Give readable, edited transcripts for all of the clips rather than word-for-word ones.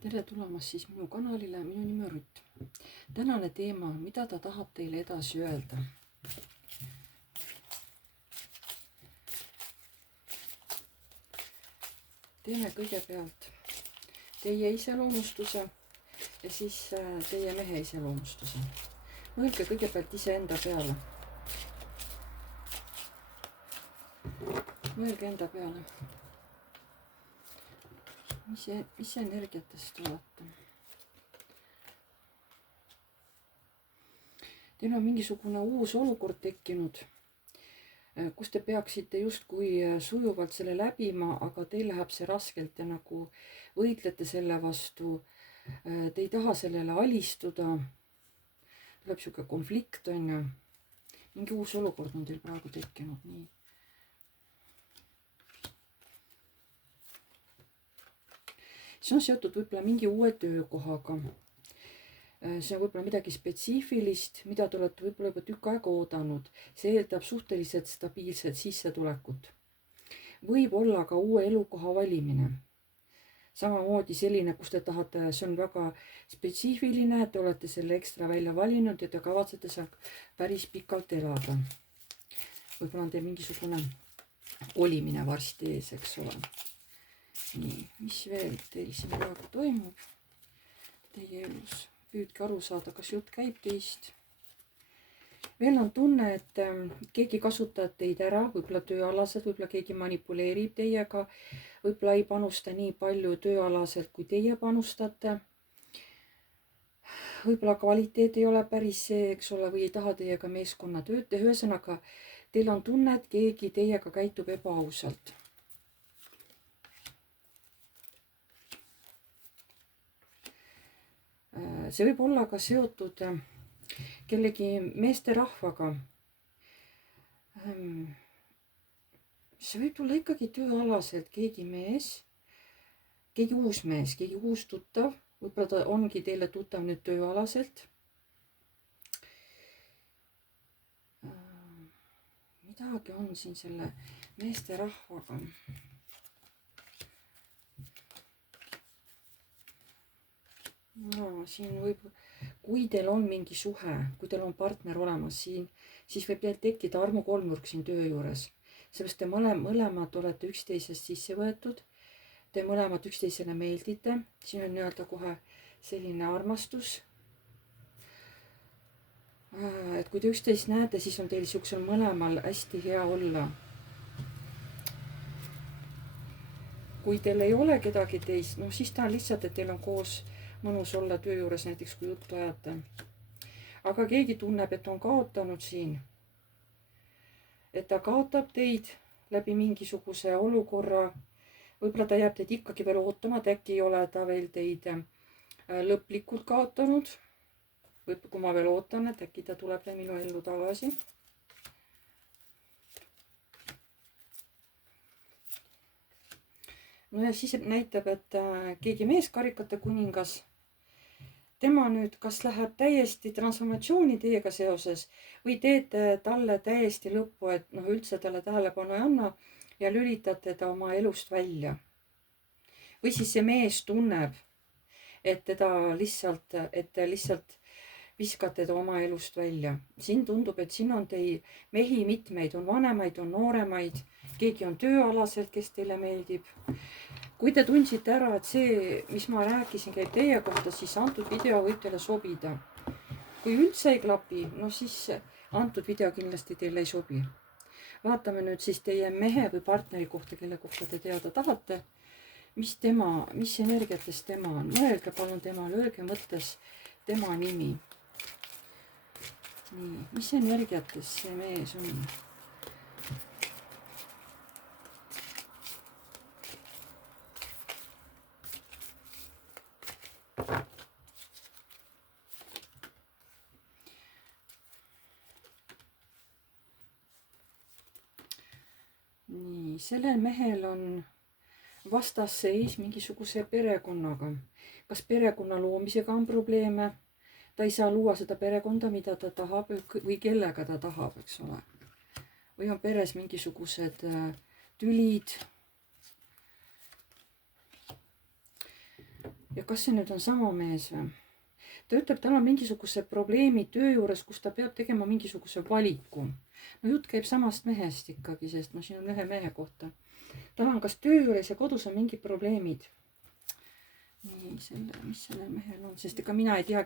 tere tulemast siis minu kanalile, minu nimi on Rutt. Tänane teema, mida ta tahab teile edasi öelda. Teeme kõigepealt teie iseloomustuse ja siis teie mehe iseloomustuse. Mõelge kõigepealt iseenda peale. Mõelge enda peale. Mis energiatest olete? Teil on mingisugune uus olukord tekkinud, kus te peaksite justkui sujuvalt selle läbima, aga teil läheb see raskelt ja nagu võitlete selle vastu. Te ei taha sellele alistuda. Tuleb siuke konflikt, on ju. Mingi uus olukord on teil praegu tekkinud. Nii. See on seotud võib-olla mingi uue töökohaga. See on võib-olla midagi spetsiifilist, mida te olete võib-olla juba tükk aega oodanud. See eeldab suhteliselt stabiilset sissetulekut. Võib olla ka uue elukoha valimine. Samamoodi selline, kus te tahate, see on väga spetsiifiline, te olete selle ekstra välja valinud ja te kavatsete seal päris pikalt elada. Võib-olla on teil mingisugune kolimine varsti ees, eks ole. Nii, mis veel teil siin praegu toimub teie elus? Püüdke aru saada, kas jutt käib teist. Veel on tunne, et keegi kasutab teid ära, võib-olla tööalaselt, võib-olla keegi manipuleerib teiega, võib-olla ei panusta nii palju tööalaselt, kui teie panustate. Võib-olla kvaliteet ei ole päris see, eks ole, või ei taha teiega meeskonnatööd teha. Ühesõnaga, teil on tunne, et keegi teiega käitub ebaausalt. See võib olla ka seotud kellegi meesterahvaga. See võib tulla ikkagi tööalaselt keegi mees, keegi uus mees, keegi uus tuttav. Võib-olla ta ongi teile tuttav nüüd tööalaselt. Midagi on siin selle meesterahvaga. No, siin võib, kui teil on mingi suhe, kui teil on partner olemas siin, siis võib teil tekkida armukolmnurk siin töö juures. Seepärast te mõlemad olete üksteisest sisse võetud. Te mõlemad üksteisele meeldite. Siin on nii-öelda kohe selline armastus. Et kui te üksteist näete, siis on teil siuksel mõlemal hästi hea olla. Kui teil ei ole kedagi teist, no siis ta on lihtsalt, et teil on koos mõnus olla töö juures, näiteks kui juttu ajate. Aga keegi tunneb, et on kaotanud siin. Et ta kaotab teid läbi mingisuguse olukorra. Võib-olla ta jääb teid ikkagi veel ootama, et äkki ei ole ta veel teid lõplikult kaotanud. Kui ma veel ootan, et äkki ta tuleb minu ellu tagasi. No ja siis näitab, et keegi meeskarikate kuningas, tema nüüd kas läheb täiesti transformatsiooni teiega seoses või teete talle täiesti lõppu, et üldse talle tähelepanu ei anna ja lülitate ta oma elust välja. Või siis see mees tunneb, et te lihtsalt viskate ta oma elust välja. Siin tundub, et siin on teil mehi mitmeid, on vanemaid, on nooremaid, keegi on tööalaselt, kes teile meeldib. Kui te tundsite ära, et see, mis ma rääkisin, käib teie kohta, siis antud video võib teile sobida. Kui üldse ei klapi, no siis antud video kindlasti teile ei sobi. Vaatame nüüd siis teie mehe või partneri kohta, kelle kohta te teada tahate. Mis energiates tema on? Mõelge palun temale, öelge mõttes tema nimi. Nii, mis energiates see mees on? Nii, sellel mehel on vastasseis mingisuguse perekonnaga. Kas perekonna loomisega on probleeme? Ta ei saa luua seda perekonda, mida ta tahab või kellega ta tahab, eks ole. Või on peres mingisugused tülid. ja kas see nüüd on sama mees või? Ta ütleb, tal on mingisuguse probleemi töö juures, kus ta peab tegema mingisuguse valiku. No jutt käib samast mehest ikkagi, sest no siin on ühe mehe kohta. Tal on kas töö juures ja kodus on mingid probleemid. Nii, mis sellel mehel on, sest ega mina ei tea,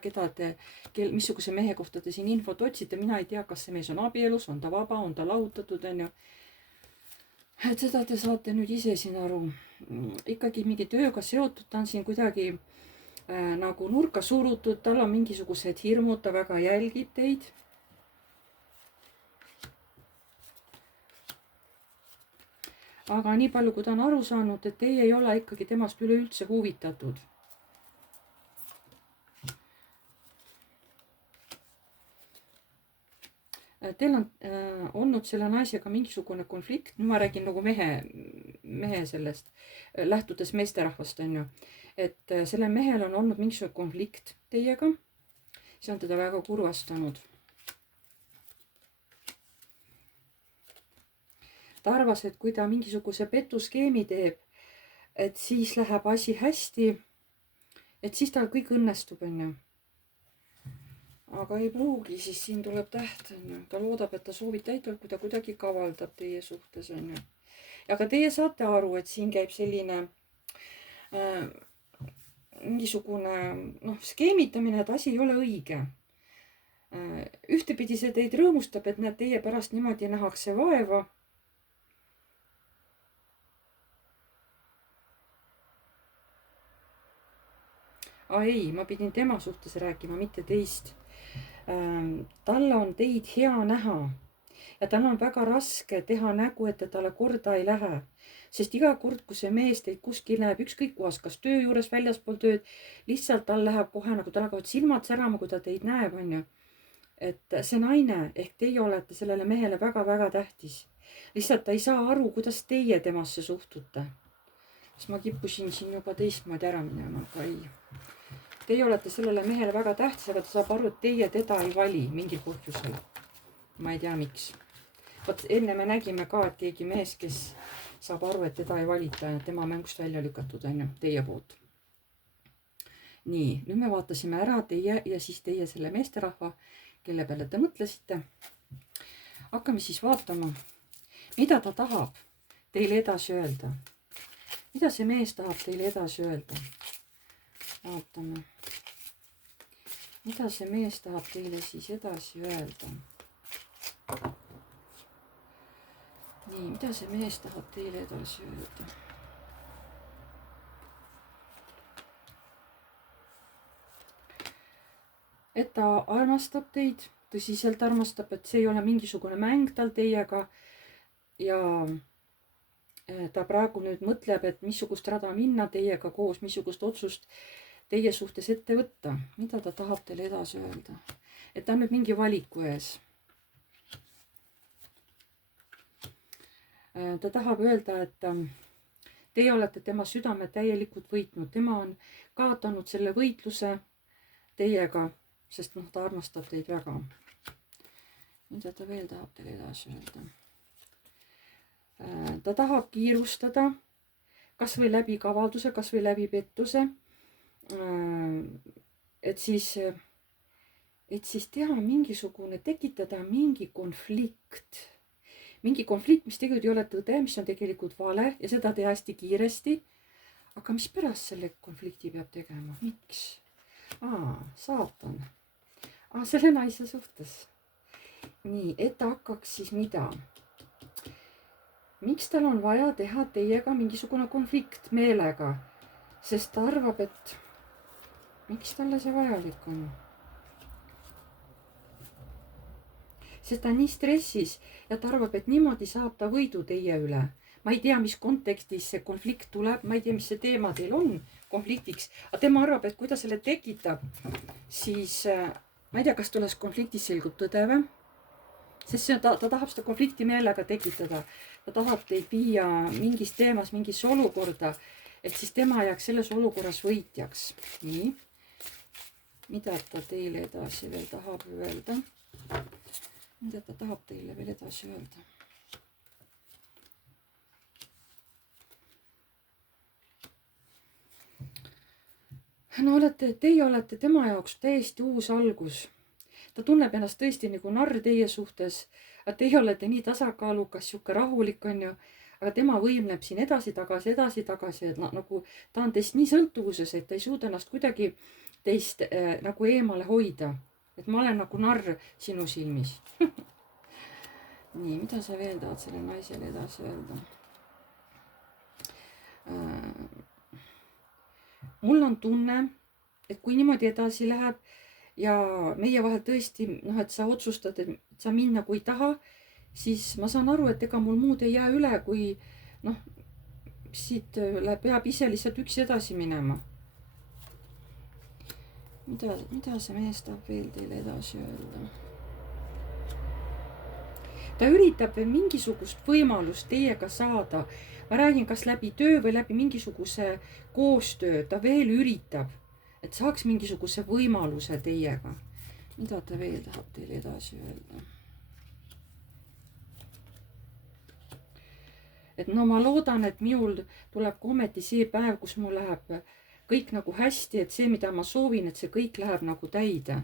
missuguse mehe kohta te siin infot otsite. Mina ei tea, kas see mees on abielus, on ta vaba, on ta lahutatud, on ju. Et seda te saate nüüd ise siin aru. Ikkagi mingi tööga seotud, ta on siin kuidagi nagu nurka surutud, tal on mingisugused hirmud, ta väga jälgib teid. Aga nii palju, kui ta on aru saanud, et teie ei ole ikkagi temast üleüldse huvitatud. Teil on olnud selle naisega mingisugune konflikt, nüüd ma räägin nagu mehe sellest, lähtudes meesterahvast, on ju. Et selle mehel on olnud mingisugune konflikt teiega, see on teda väga kurvastanud. Ta arvas, et kui ta mingisuguse petuskeemi teeb, et siis läheb asi hästi, et siis tal kõik õnnestub, on ju. Aga ei pruugi, siis siin tuleb täht, on ju. Ta loodab, et ta soovib täitult, kui ta kuidagi kavaldab teie suhtes, on ju. Aga teie saate aru, et siin käib selline mingisugune skeemitamine, et asi ei ole õige. Ühtepidi see teid rõõmustab, et teie pärast niimoodi nähakse vaeva. Ei, ma pidin tema suhtes rääkima, mitte teist. Talle on teid hea näha ja tal on väga raske teha nägu, et talle korda ei lähe. Sest iga kord, kui see mees teid kuskil näeb, ükskõik kohas, kas töö juures, väljaspool tööd, lihtsalt tal läheb kohe nagu tal hakkavad silmad särama, kui ta teid näeb, on ju. Et see naine ehk teie olete sellele mehele väga-väga tähtis. Lihtsalt ta ei saa aru, kuidas teie temasse suhtute. Siis ma kippusin siin juba teistmoodi ära minema, aga ei. Teie olete sellele mehele väga tähtis, aga ta saab aru, et teie teda ei vali mingil põhjusel. Ma ei tea, miks. Võt enne me nägime ka, et keegi mees, kes saab aru, et teda ei valita ja tema mängust välja lükatud, on ju, teie poolt. Nii, nüüd me vaatasime ära teie ja siis teie selle meesterahva, kelle peale te mõtlesite. Hakkame siis vaatama, mida ta tahab teile edasi öelda. Mida see mees tahab teile edasi öelda? Vaatame. Mida see mees tahab teile siis edasi öelda? Nii, mida see mees tahab teile edasi öelda? Et ta armastab teid, tõsiselt armastab, et see ei ole mingisugune mäng tal teiega. Ja ta praegu nüüd mõtleb, et missugust rada minna teiega koos, missugust otsust teie suhtes ette võtta. Mida ta tahab teile edasi öelda? Et ta on nüüd mingi valiku ees. Ta tahab öelda, et teie olete tema südame täielikult võitnud. Tema on kaotanud selle võitluse teiega, sest ta armastab teid väga. Mida ta veel tahab teile edasi öelda? Ta tahab kiirustada, kas või läbi kavalduse, kas või läbi pettuse. Et siis teha mingisugune, tekitada mingi konflikt. Mingi konflikt, mis tegelikult ei ole tõde, mis on tegelikult vale ja seda teha hästi kiiresti. Aga mis pärast selle konflikti peab tegema? Miks? Saatan. Selle naise suhtes. Nii, et ta hakkaks siis mida? Miks tal on vaja teha teiega mingisugune konflikt meelega? Sest ta arvab, et miks talle see vajalik on? Sest ta on nii stressis ja ta arvab, et niimoodi saab ta võidu teie üle. Ma ei tea, mis kontekstis see konflikt tuleb, ma ei tea, mis see teema teil on konfliktiks, aga tema arvab, et kui ta selle tekitab, siis ma ei tea, kas tulles konfliktis selgub tõde või? Sest ta tahab seda konflikti meelega tekitada. Ta tahab teid viia mingis teemas, mingisse olukorda, et siis tema jääks selles olukorras võitjaks. Nii. Mida ta teile edasi veel tahab öelda? Mida ta tahab teile veel edasi öelda? no teie olete tema jaoks täiesti uus algus. Ta tunneb ennast tõesti nagu narr teie suhtes, aga teie olete nii tasakaalukas, sihuke rahulik, on ju, aga tema võimleb siin edasi-tagasi, et nagu ta on teist nii sõltuvuses, et ta ei suuda ennast kuidagi teist nagu eemale hoida. Et ma olen nagu narr sinu silmis. Nii, mida sa veel tahad selle naisele edasi öelda? Mul on tunne, et kui niimoodi edasi läheb ja meie vahel tõesti, et sa otsustad, et sa mind nagu ei taha, siis ma saan aru, et ega mul muud ei jää üle, kui siit peab ise lihtsalt üksi edasi minema. Mida see mees tahab veel teile edasi öelda? Ta üritab veel mingisugust võimalust teiega saada. Ma räägin, kas läbi töö või läbi mingisuguse koostöö. Ta veel üritab, et saaks mingisuguse võimaluse teiega. Mida ta veel tahab teile edasi öelda? Et no ma loodan, et minul tuleb ka ometi see päev, kus mul läheb kõik nagu hästi, et see, mida ma soovin, et see kõik läheb nagu täide.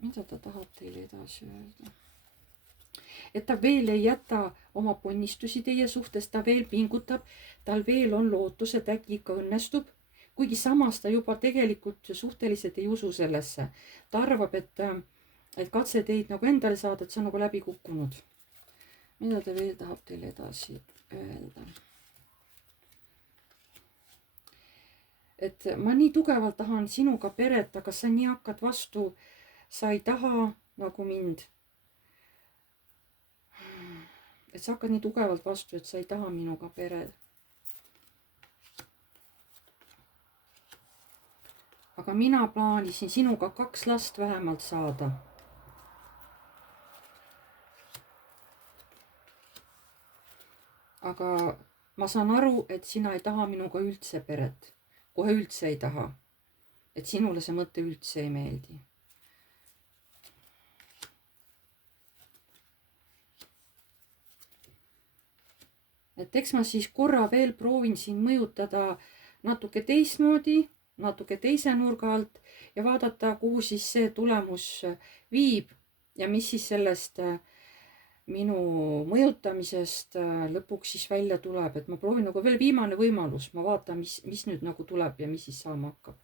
Mida ta tahab teile edasi öelda? Et ta veel ei jäta oma ponnistusi teie suhtes, ta veel pingutab, tal veel on lootus, et äkki ikka õnnestub, kuigi samas ta juba tegelikult suhteliselt ei usu sellesse. Ta arvab, et katse teid nagu endale saada, et see on nagu läbi kukkunud. Mida ta veel tahab teile edasi öelda? Et ma nii tugevalt tahan sinuga peret, aga sa nii hakkad vastu, sa ei taha nagu mind. Et sa hakkad nii tugevalt vastu, et sa ei taha minuga pered. Aga mina plaanisin sinuga 2 last vähemalt saada. Aga ma saan aru, et sina ei taha minuga üldse peret. Kohe üldse ei taha. Et sinule see mõte üldse ei meeldi. Et eks ma siis korra veel proovin siin mõjutada natuke teistmoodi, natuke teise nurga alt ja vaadata, kuhu siis see tulemus viib ja mis siis sellest minu mõjutamisest lõpuks siis välja tuleb. Et ma proovin nagu veel viimane võimalus, ma vaatan, mis nüüd nagu tuleb ja mis siis saama hakkab.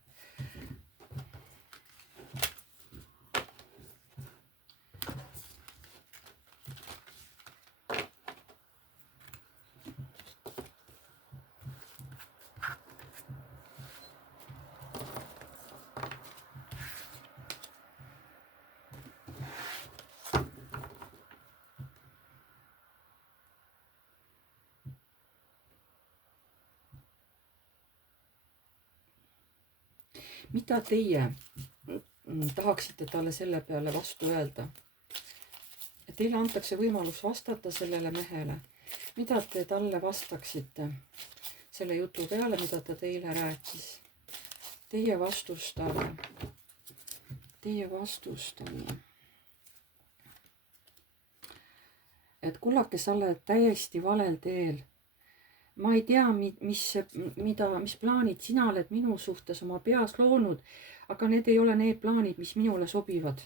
Mida teie tahaksite talle selle peale vastu öelda? Teile antakse võimalus vastata sellele mehele. Mida te talle vastaksite selle jutu peale, mida ta teile rääkis? Teie vastus talle. Et kullake, sa oled täiesti valel teel. Ma ei tea, mis plaanid sina oled minu suhtes oma peas loonud, aga need ei ole need plaanid, mis minule sobivad.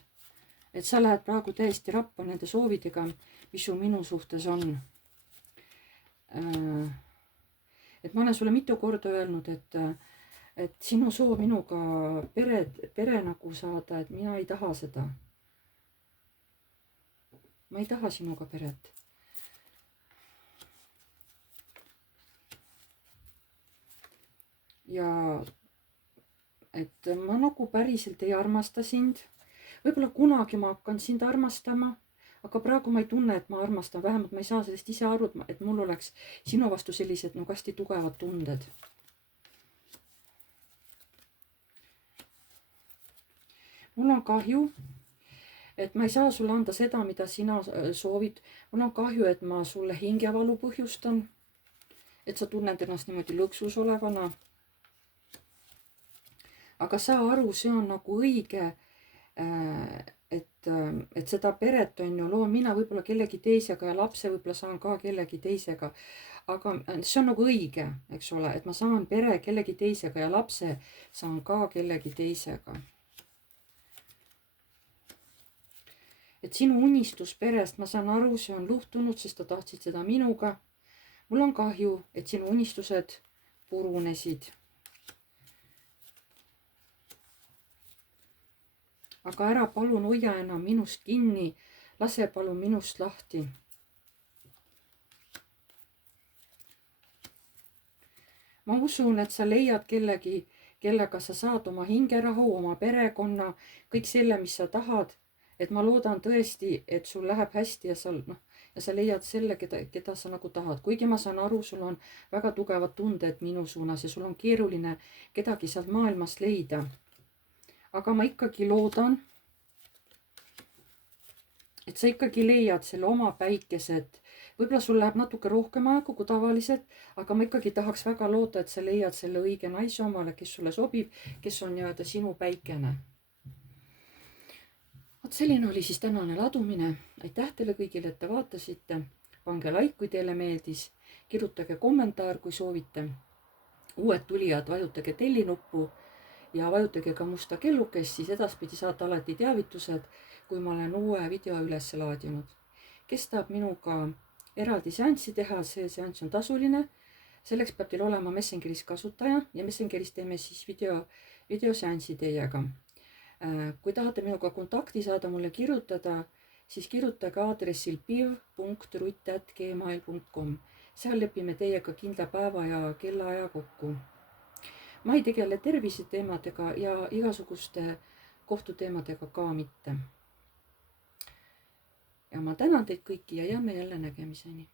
Et sa lähed praegu täiesti rappa nende soovidega, mis sul minu suhtes on. Et ma olen sulle mitu korda öelnud, et sinu soov minuga pere nagu saada, et mina ei taha seda. Ma ei taha sinuga peret. Ja et ma nagu päriselt ei armasta sind. Võib-olla kunagi ma hakkan sind armastama, aga praegu ma ei tunne, et ma armastan. Vähemalt ma ei saa sellest ise aru, et mul oleks sinu vastu sellised nagu hästi tugevad tunded. Mul on kahju, et ma ei saa sulle anda seda, mida sina soovid. Mul on kahju, et ma sulle hingevalu põhjustan, et sa tunned ennast niimoodi lõksus olevana. Aga saa aru, see on nagu õige, et seda peret on ju loon mina võib-olla kellegi teisega ja lapse võib-olla saan ka kellegi teisega. aga see on nagu õige, eks ole, et ma saan pere kellegi teisega ja lapse saan ka kellegi teisega. Et sinu unistus perest, ma saan aru, see on luhtunud, sest sa tahtsid seda minuga. Mul on kahju, et sinu unistused purunesid. Aga ära palun hoia enam minust kinni, lase palun minust lahti. Ma usun, et sa leiad kellegi, kellega sa saad oma hingerahu, oma perekonna, kõik selle, mis sa tahad. Et ma loodan tõesti, et sul läheb hästi ja sa leiad selle, keda sa nagu tahad. Kuigi ma saan aru, sul on väga tugevad tunded minu suunas ja sul on keeruline kedagi sealt maailmast leida. Aga ma ikkagi loodan, et sa ikkagi leiad selle oma päikeset. Võib-olla sul läheb natuke rohkem aegu kui tavaliselt, aga ma ikkagi tahaks väga loota, et sa leiad selle õige naise omale, kes sulle sobib, kes on nii-öelda sinu päikene. Vot selline oli siis tänane ladumine. Aitäh teile kõigile, et te vaatasite. Pange like, kui teile meeldis. Kirjutage kommentaar, kui soovite. Uued tulijad, vajutage tellinuppu ja vajutage ka musta kellukest, siis edaspidi saate alati teavitused, kui ma olen uue video üles laadinud. Kes tahab minuga eraldi seanssi teha, see seanss on tasuline. Selleks peab teil olema Messengeris kasutaja ja Messengeris teeme siis videoseanssi teiega. Kui tahate minuga kontakti saada, mulle kirjutada, siis kirjutage aadressil piv.rutt@gmail.com. Seal lepime teiega kindla päeva ja kellaaja kokku. Ma ei tegele terviseteemadega ja igasuguste kohtuteemadega ka mitte. Ja ma tänan teid kõiki ja jääme jälle nägemiseni.